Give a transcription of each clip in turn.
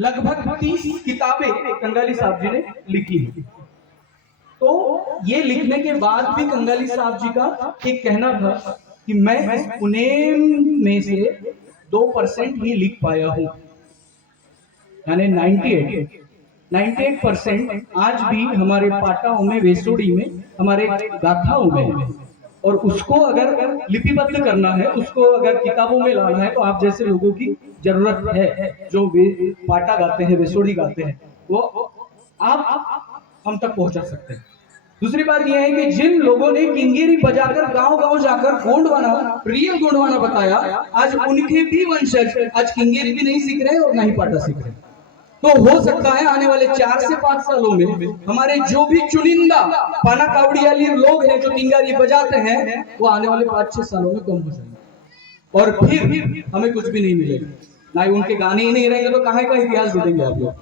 लगभग 30 किताबें कंगाली साहब जी ने लिखी है। तो ये लिखने के बाद भी कंगाली साहब जी का एक कहना था कि मैं इस पुणे में से 2% ही लिख पाया हूं, यानी 98% आज भी हमारे पाटाओं में, वेसोड़ी में, हमारे गाथाओं में है। और उसको अगर लिपिबद्ध करना है, उसको अगर किताबों में लाना है, तो आप जैसे लोगों की जरूरत है, जो पाटा गाते हैं, वेसोड़ी गाते हैं, वो आप हम तक पहुंचा सकते हैं। दूसरी बात यह है कि जिन लोगों ने किंगेरी बजाकर गांव गांव जाकर गोंडवाना, रियल गोंडवाना बताया, आज उनके भी वंशज आज किंगेरी भी नहीं सीख रहे और ना ही पाटा सीख रहे। तो हो सकता है आने वाले 4 से 5 सालों में हमारे जो भी चुनिंदा पाना कावड़ियाली लोग हैं जो किंगारी बजाते हैं, वो आने वाले 5-6 सालों में कम हो जाएंगे और फिर हमें कुछ भी नहीं मिलेगा। ना ही उनके गाने ही नहीं रहेंगे तो कहाँ का इतिहास ढूंढेंगे आप लोग?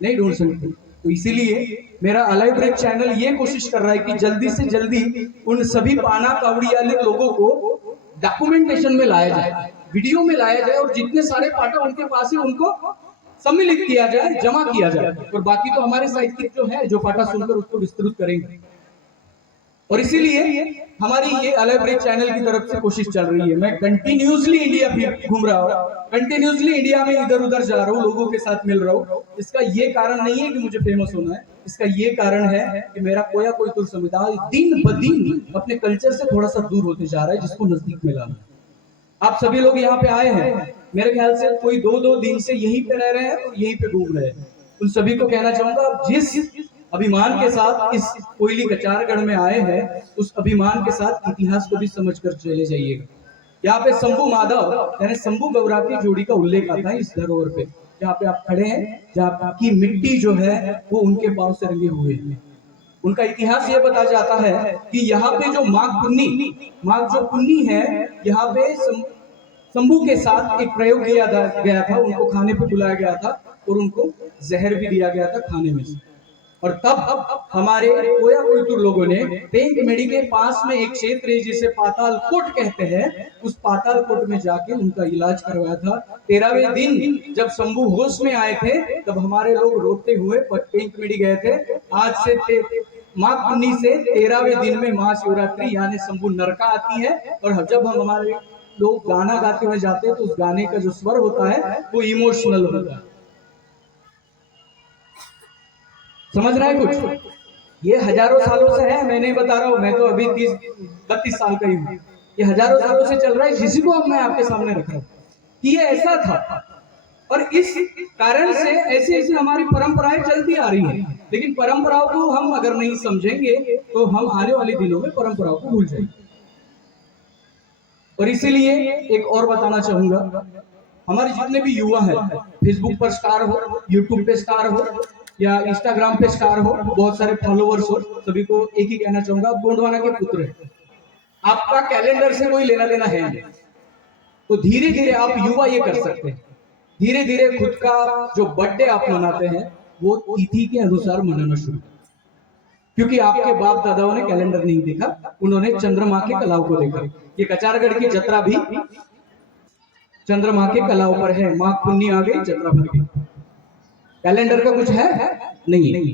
नहीं ढूंढ सकते। तो इसीलिए मेरा अलाइव ब्रेक चैनल ये कोशिश कर रहा है कि जल्दी से जल्दी उन सभी पाना कावड़ियाली लोगों को डॉक्यूमेंटेशन में लाया जाए, वीडियो में लाया जाए, और जितने सारे पाटा उनके पास है उनको सम्मिलित किया जाए, जमा किया जाए। और बाकी तो हमारे साहित्यिक जो है, जो पाटा सुनकर उसको विस्तृत करेंगे। और इसीलिए हमारी ये अलाइव ब्रेक चैनल की तरफ से कोशिश चल रही है। मैं कंटिन्यूसली इंडिया भी घूम रहा हूँ, कंटिन्यूसली इंडिया में इधर उधर जा रहा हूँ, लोगों के साथ मिल रहा हूँ। इसका ये कारण नहीं है कि मुझे फेमस होना है, इसका ये कारण है कि मेरा कोया कोई तुर समुदाय दिन ब दिन अपने कल्चर से थोड़ा सा दूर होते जा रहा है, जिसको नजदीक में लाना। आप सभी लोग यहाँ पे आए हैं, मेरे ख्याल से कोई 2-2 दिन से यहीं पे रह रहे हैं और यहीं पे घूम रहे हैं। उन सभी को कहना चाहूंगा, आप जिस अभिमान के साथ इस कोयली कचारगढ़ में आए हैं, उस अभिमान के साथ इतिहास को भी समझकर चले जाइएगा। यहाँ पे शंभू माधव यानी शंभू गौरा की जोड़ी का उल्लेख आता है इस धरोहर पे, जहाँ पे आप खड़े हैं, जहाँ आपकी मिट्टी जो है वो उनके पांव से रंगे हुए हैं। उनका इतिहास ये बताया जाता है कि यहाँ पे जो माघ जो पुन्नी है, यहाँ पे शंभू के साथ एक प्रयोग किया गया था, उनको खाने पे बुलाया गया था और उनको जहर भी दिया गया था खाने में से। और तब हमारे कोया कोयतुर लोगों ने पेंकमेड़ी के पास में एक क्षेत्र है जिसे पाताल कोट कहते हैं, उस पाताल कोट में जाके उनका इलाज करवाया था। 13वें दिन जब शंभू होश में आए थे, तब हमारे लोग रोते हुए पेंकमेड़ी गए थे। आज से माघ पुन्नी से 13वें दिन में महाशिवरात्रि यानी शंभू नरका आती है, और जब हम हमारे लोग गाना गाते हुए जाते हैं तो उस गाने का जो स्वर होता है वो इमोशनल होता है। समझ रहा है कुछ? ये हजारों सालों से है, मैं नहीं बता रहा हूं, मैं तो अभी 30-32 साल का ही हूं। ये हजारों सालों से चल रहा है, जिसी को अब मैं आपके सामने रख रहा हूं कि ये ऐसा था। और इस कारण से ऐसी ऐसी हमारी परंपराएं चलती आ रही हैं। लेकिन परंपराओं को हम अगर नहीं समझेंगे तो हम आने वाले दिनों में परंपराओं को भूल जाएंगे। और इसीलिए एक और बताना चाहूंगा, हमारे जितने भी युवा है, फेसबुक पर स्टार हो, यूट्यूब पे स्टार हो या इंस्टाग्राम पे स्टार हो, बहुत सारे फॉलोवर्स हो, सभी को एक ही कहना चाहूंगा, आप गोंडवाना के पुत्र हैं। आपका कैलेंडर से कोई लेना देना है नहीं। तो धीरे धीरे आप युवा ये कर सकते हैं, धीरे धीरे खुद का जो बर्थडे आप मनाते हैं वो तिथि के अनुसार मनाना शुरू, क्योंकि आपके बाप दादाओं ने कैलेंडर नहीं देखा, उन्होंने चंद्रमा के कलाव को देखा। ये कचारगढ़ की जत्रा भी चंद्रमा के कलाव पर है। माघ पुन्नी आ गई, जत्रा भर गई, कैलेंडर का कुछ है नहीं।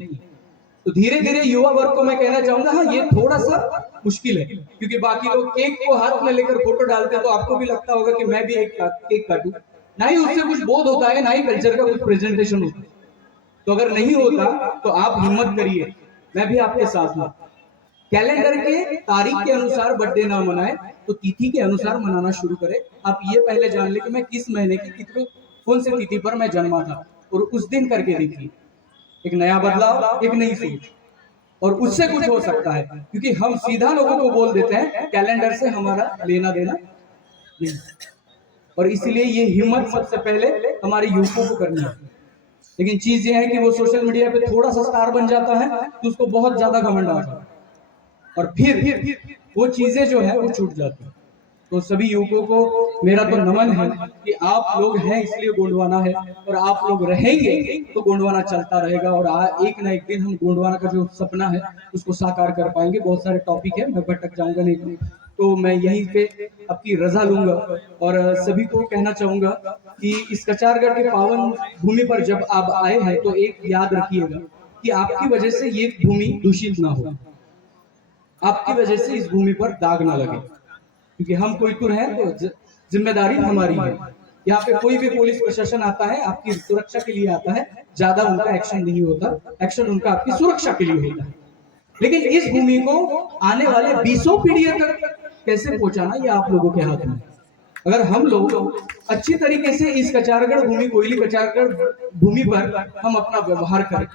तो धीरे धीरे युवा वर्ग को मैं कहना चाहूंगा, हाँ ये थोड़ा सा मुश्किल है, क्योंकि बाकी लोग केक को हाथ में लेकर फोटो डालते हैं, तो आपको भी लगता होगा कि मैं भी एक केक काटूं, ना ही उससे कुछ बोध होता है, ना ही कल्चर का कुछ प्रेजेंटेशन होता है। तो अगर नहीं होता तो आप हिम्मत करिए, मैं भी आपके साथ हूं। कैलेंडर के तारीख के अनुसार बर्थडे ना मनाए, तो तिथि के अनुसार मनाना शुरू करें। आप ये पहले जान ले कि मैं किस महीने की कितने कौन से तिथि पर मैं जन्मा था, और उस दिन करके देखिए, एक नया बदलाव, एक नई सोच, और उससे कुछ हो सकता है। क्योंकि हम सीधा लोगों को बोल देते हैं, कैलेंडर से हमारा लेना देना नहीं। और इसीलिए ये हिम्मत सबसे पहले हमारे युवकों को करनी है। लेकिन चीज ये है कि वो सोशल मीडिया पे थोड़ा सा स्टार बन जाता है तो उसको बहुत ज्यादा घमंड आता है, और फिर वो चीजें जो है वो छूट जाती है। तो सभी युवकों को मेरा तो नमन है कि आप लोग हैं इसलिए गोंडवाना है, और आप लोग रहेंगे तो गोंडवाना चलता रहेगा, और एक ना एक दिन हम गोंडवाना का जो सपना है उसको साकार कर पाएंगे। बहुत सारे टॉपिक है, मैं भटक जाऊंगा नहीं, तो मैं यहीं पे आपकी रजा लूंगा और सभी को कहना चाहूंगा कि इस कचारगढ़ के पावन भूमि पर जब आप आए हैं तो एक याद रखिएगा कि आपकी वजह से ये भूमि दूषित ना हो, आपकी वजह से इस भूमि पर दाग ना लगे, क्योंकि हम कोयतुर हैं तो जिम्मेदारी हमारी है। यहाँ पे कोई भी पुलिस प्रशासन आता है आपकी सुरक्षा के लिए आता है, ज्यादा उनका एक्शन नहीं होता, एक्शन उनका आपकी सुरक्षा के लिए होता है। लेकिन इस भूमि को आने वाले 20 पीढ़ियों तक कैसे पहुंचाना ये आप लोगों के हाथ में। अगर हम लोग अच्छी तरीके से इस कचारगढ़ भूमि, कोयली कचारगढ़ भूमि पर हम अपना व्यवहार करें,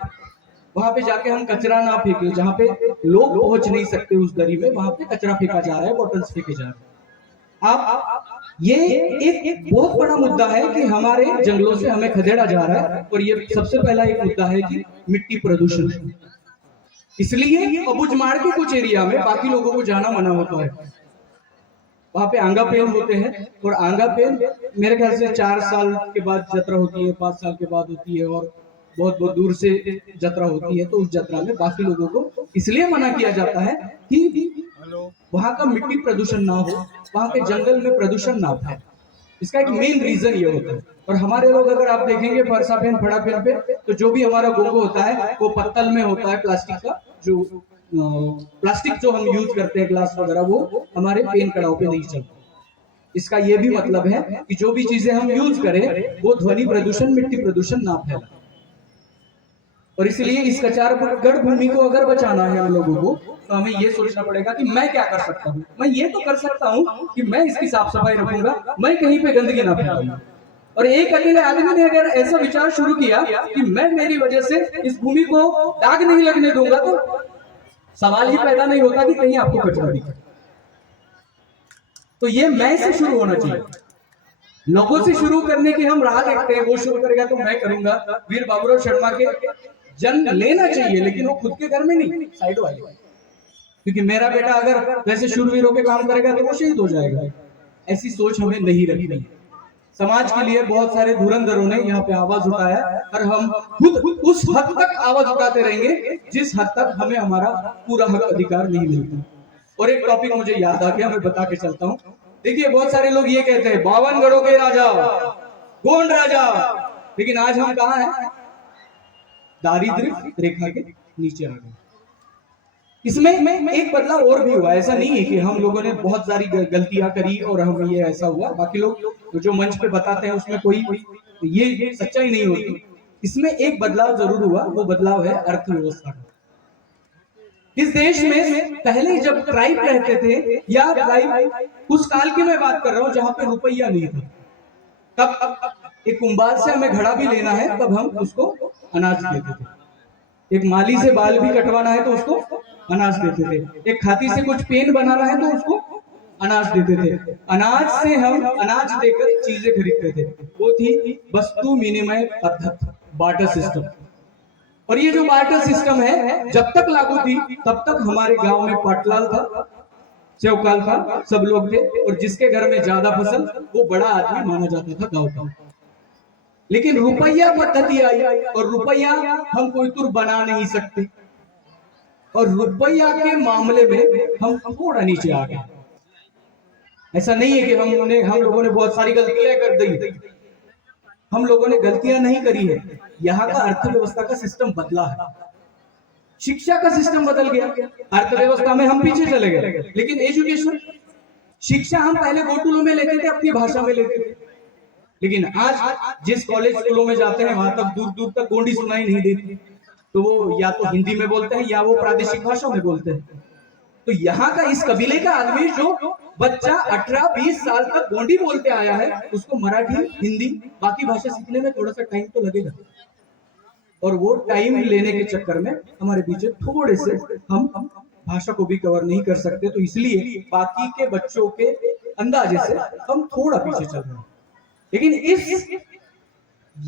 वहां पे जाके हम कचरा ना फेंके, जहाँ पे लोग पहुंच नहीं सकते उस दरी में, वहां पे कचरा फेंका जा रहा है, बॉटल्स फेंके जा रहे हैं। आप ये एक बहुत बड़ा मुद्दा है कि हमारे जंगलों से हमें खदेड़ा जा रहा है। और ये सबसे पहला एक मुद्दा है कि मिट्टी प्रदूषण, इसलिए अबुझमाड़ के कुछ एरिया में बाकी लोगों को जाना मना होता है। वहां पे आंगा पेड़ होते हैं और आंगा पेड़ मेरे ख्याल से 4 साल के बाद जत्रा होती है, 5 साल के बाद होती है और बहुत बहुत दूर से जत्रा होती है। तो उस जत्रा में बाकी लोगों को इसलिए मना किया जाता है कि वहां का मिट्टी प्रदूषण ना हो, वहां के जंगल में प्रदूषण ना फैले। इसका एक मेन रीजन ये होता है। और हमारे लोग अगर आप देखेंगे फरसा पेन फड़ा पेन पे, तो जो भी हमारा गोगो होता है वो पत्तल में होता है, प्लास्टिक का, जो प्लास्टिक जो हम यूज करते हैं ग्लास वगैरह, वो हमारे पेन कड़ाव पे नहीं चलता। इसका ये भी मतलब है कि जो भी चीजें हम यूज करें वो ध्वनि प्रदूषण, मिट्टी प्रदूषण ना फैले। और इसलिए इस कचारगढ़ भूमि को अगर बचाना है हम लोगों को, तो हमें ये सोचना पड़ेगा कि मैं क्या कर सकता हूँ। मैं ये तो कर सकता हूँ कि मैं इसकी साफ सफाई रखूंगा, मैं कहीं पे गंदगी ना फैलाऊंगा। और एक अकेले आदमी ने अगर ऐसा विचार शुरू किया कि मैं मेरी वजह से इस भूमि को दाग नहीं लगने दूंगा, तो सवाल ही पैदा नहीं होता कि कहीं आपको कचरा दिखे। तो ये मैं से शुरू होना चाहिए, लोगों से शुरू करने की हम राह देखते हैं। वो शुरू करेगा तो मैं करूंगा। वीर बाबूराव शर्मा के जन्म लेना चाहिए, लेकिन वो खुद के घर में नहीं, साइड वाले, क्योंकि मेरा बेटा अगर वैसे शूरवीरों के काम करेगा तो वो शहीद हो जाएगा। ऐसी सोच हमें नहीं रखनी। समाज के लिए बहुत सारे धुरंधरों ने यहाँ पे आवाज उठाया और हम खुद उस हद तक आवाज उठाते रहेंगे जिस हद तक हमें हमारा पूरा हक अधिकार नहीं मिलता। और एक टॉपिक मुझे याद आ गया, मैं बता के चलता हूँ। देखिए बहुत सारे लोग ये कहते हैं 52 गढ़ों के राजा, गोंड राजा, लेकिन आज हम कहाँ हैं? दारिद्र्य रेखा के नीचे आ गए। इसमें एक बदलाव और भी हुआ। ऐसा नहीं है कि हम लोगों ने बहुत सारी गलतियां करी और हम ये ऐसा हुआ। बाकी लोग जो मंच पे बताते हैं उसमें कोई ये सच्चाई नहीं होती। इसमें एक बदलाव जरूर हुआ, वो बदलाव है अर्थव्यवस्था का। इस देश में पहले जब ट्राइब रहते थे, या ट्राइब उस काल की मैं बात कर रहा हूँ जहां पे रुपया नहीं था, तब एक कुंभार से हमें घड़ा भी लेना है तब हम उसको अनाज देते थे। एक माली से बाल भी कटवाना है तो उसको अनाज देते थे। एक खाती से कुछ पेन बनाना है तो उसको अनाज देते थे। अनाज से हम अनाज देकर चीजें खरीदते थे। वो थी वस्तु विनिमय पद्धति, बार्टर सिस्टम। और ये जो बार्टर सिस्टम है जब तक लागू थी तब तक हमारे गांव में पाटलाल था, चौकाल था, सब लोग थे। और जिसके घर में ज्यादा फसल वो बड़ा आदमी माना जाता था गांव का। लेकिन रुपया पद्धति आई और रुपया हम कोई तुर बना नहीं सकते, और रुपया के मामले में हम थोड़ा नीचे आ गए। ऐसा नहीं है कि हम लोगों ने बहुत सारी गलतियां कर दी, हम लोगों ने गलतियां नहीं करी है। यहाँ का अर्थव्यवस्था का सिस्टम बदला है, शिक्षा का सिस्टम बदल गया। अर्थव्यवस्था में हम पीछे चले गए, लेकिन एजुकेशन, शिक्षा हम पहले गोटुलों में लेते थे, अपनी भाषा में लेते थे। लेकिन आज जिस कॉलेज स्कूलों में जाते हैं वहां तक दूर दूर तक गोंडी सुनाई नहीं देती, तो वो या तो हिंदी में बोलते हैं या वो प्रादेशिक भाषा में बोलते हैं। तो यहाँ का इस कबीले का आदमी जो बच्चा 18-20 साल तक गोंडी बोलते आया है, उसको मराठी, हिंदी, बाकी भाषा सीखने में थोड़ा सा टाइम तो लगेगा। और वो टाइम लेने के चक्कर में हमारे पीछे थोड़े से हम भाषा को भी कवर नहीं कर सकते। तो इसलिए बाकी के बच्चों के अंदाजे से हम थोड़ा पीछे चल रहे हैं। लेकिन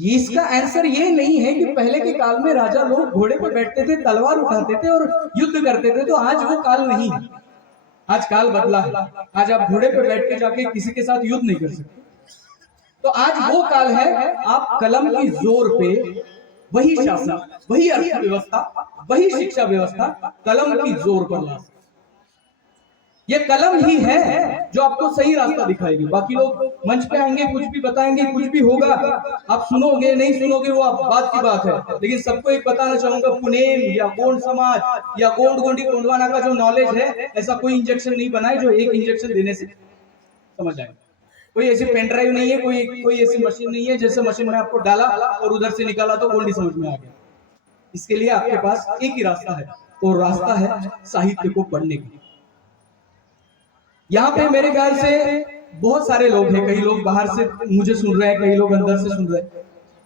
इसका आंसर ये नहीं है कि पहले के काल में राजा लोग घोड़े पर बैठते थे, तलवार उठाते थे और युद्ध करते थे। तो आज वो काल नहीं है, आज काल बदला है। आज आप घोड़े पर बैठ के जाके किसी के साथ युद्ध नहीं कर सकते। तो आज वो काल है, आप कलम की जोर पे वही शासन, वही अर्थव्यवस्था, वही शिक्षा व्यवस्था कलम की जोर पर ला सकते। ये कलम ही है जो आपको सही रास्ता दिखाएगी। बाकी लोग मंच पे आएंगे, कुछ भी बताएंगे, कुछ भी होगा, आप सुनोगे नहीं सुनोगे वो आप बात की बात है। लेकिन सबको एक बताना चाहूंगा, पुनेम या गोंड समाज या गोंड गोंडी गोंडवाना का जो नॉलेज है, ऐसा कोई इंजेक्शन नहीं बनाए जो एक इंजेक्शन देने से समझ आए। कोई ऐसी पेन ड्राइव नहीं है, कोई ऐसी मशीन नहीं है जैसे मशीन में आपको डाला और उधर से निकाला तो गोंडी समझ में आ गया। इसके लिए आपके पास एक ही रास्ता है, और रास्ता है साहित्य को पढ़ने का। यहाँ पे मेरे ख्याल से बहुत सारे लोग हैं, कई लोग बाहर से मुझे सुन रहे हैं, कई लोग अंदर से सुन रहे हैं।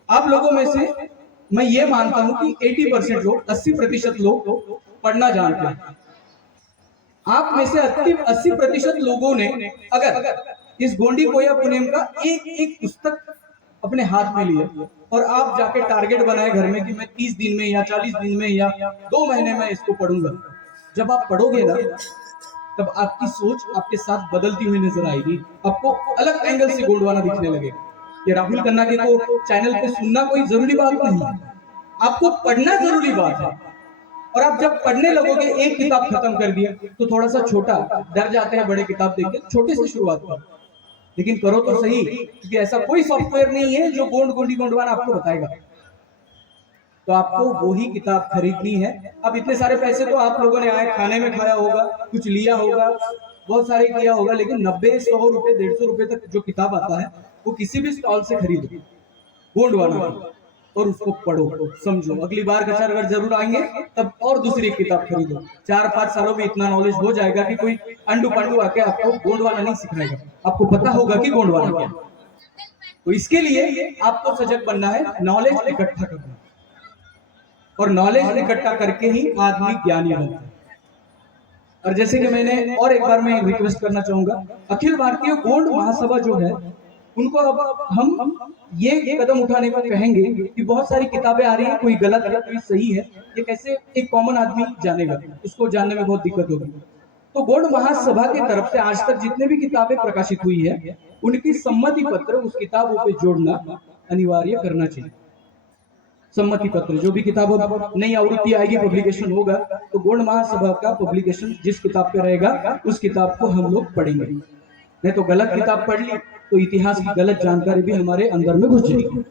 आप लोगों में से मैं ये मानता हूं कि 80% लोग, 80% लोग पढ़ना जानते हैं। आप में से 80% लोगों ने अगर इस गोंडी कोया पुनेम का एक एक पुस्तक अपने हाथ में लिया और आप जाके टारगेट बनाए घर में कि मैं 30 दिन में या 40 दिन में या 2 महीने में इसको पढ़ूंगा, जब आप पढ़ोगे ना तब आपकी सोच आपके साथ बदलती हुई नजर आएगी। आपको अलग एंगल से गोंडवाना दिखने लगेगा। ये राहुल खन्ना के को चैनल पे सुनना कोई जरूरी बात नहीं है, आपको पढ़ना जरूरी बात है। और आप जब पढ़ने लगोगे, एक किताब खत्म कर दिया तो थोड़ा सा छोटा डर जाते हैं, बड़े किताब देख के छोटे से शुरुआत करो, लेकिन करो तो सही, क्योंकि ऐसा कोई सॉफ्टवेयर नहीं है जो गोंड गोंडी गोंडवाना आपको बताएगा। तो आपको वही किताब खरीदनी है। अब इतने सारे पैसे तो आप लोगों ने आए खाने में खाया होगा, कुछ लिया होगा, बहुत सारे किया होगा, लेकिन 90-100 रुपए 150 रुपए तक जो किताब आता है वो किसी भी स्टॉल से खरीदो गोंडवाना और उसको पढ़ो, समझो। अगली बार कचारगढ़ जरूर आएंगे तब और दूसरी किताब खरीदो। 4-5 सालों में इतना नॉलेज हो जाएगा कि कोई अंडू पांडू आके आपको गोंडवाना नहीं सिखाएगा, आपको पता होगा कि गोंडवाना क्या। तो इसके लिए आपको सजग बनना है, नॉलेज इकट्ठा करना, और नॉलेज इकट्ठा करके ही आदमी ज्ञानी बनता है। और जैसे कि मैंने और एक बार मैं रिक्वेस्ट करना चाहूंगा, अखिल भारतीय गोंड महासभा जो है उनको अब हम ये कदम उठाने को कहेंगे कि बहुत सारी किताबें आ रही हैं, कोई गलत है कोई सही है, ये कैसे एक कॉमन आदमी जानेगा, उसको जानने में बहुत दिक्कत होगी। तो गोंड महासभा की तरफ से आज तक जितने भी किताबें प्रकाशित हुई है उनकी सम्मति पत्र उस किताबों पे जोड़ना अनिवार्य करना चाहिए। सम्मति पत्र, जो भी किताब नई आवृत्ति आएगी, पब्लिकेशन होगा, तो गोंड महासभा का पब्लिकेशन जिस किताब पे रहेगा उस किताब को हम लोग पढ़ेंगे। नहीं तो गलत किताब पढ़ ली तो इतिहास की गलत जानकारी भी हमारे अंदर में घुस जाएगी।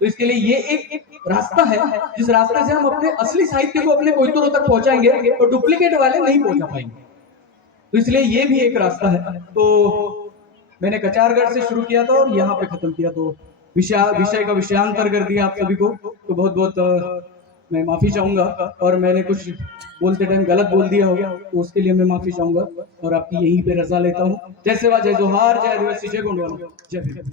तो इसके लिए ये एक रास्ता है जिस रास्ते से हम अपने असली साहित्य को अपने कोयतरों तक पहुंचाएंगे तो डुप्लीकेट वाले नहीं पहुंचा पाएंगे। तो इसलिए ये भी एक रास्ता है। तो मैंने कचारगढ़ से शुरू किया था और यहाँ पे खत्म किया, तो विषय का विषयांतर कर दिया आप सभी को, तो बहुत बहुत मैं माफी चाहूंगा। और मैंने कुछ बोलते टाइम गलत बोल दिया होगा तो उसके लिए मैं माफी चाहूंगा और आपकी यहीं पे रजा लेता हूँ। जय सेवा, जय जोहार, जय आदिवासी, जय गोंडवाना, जय भीम।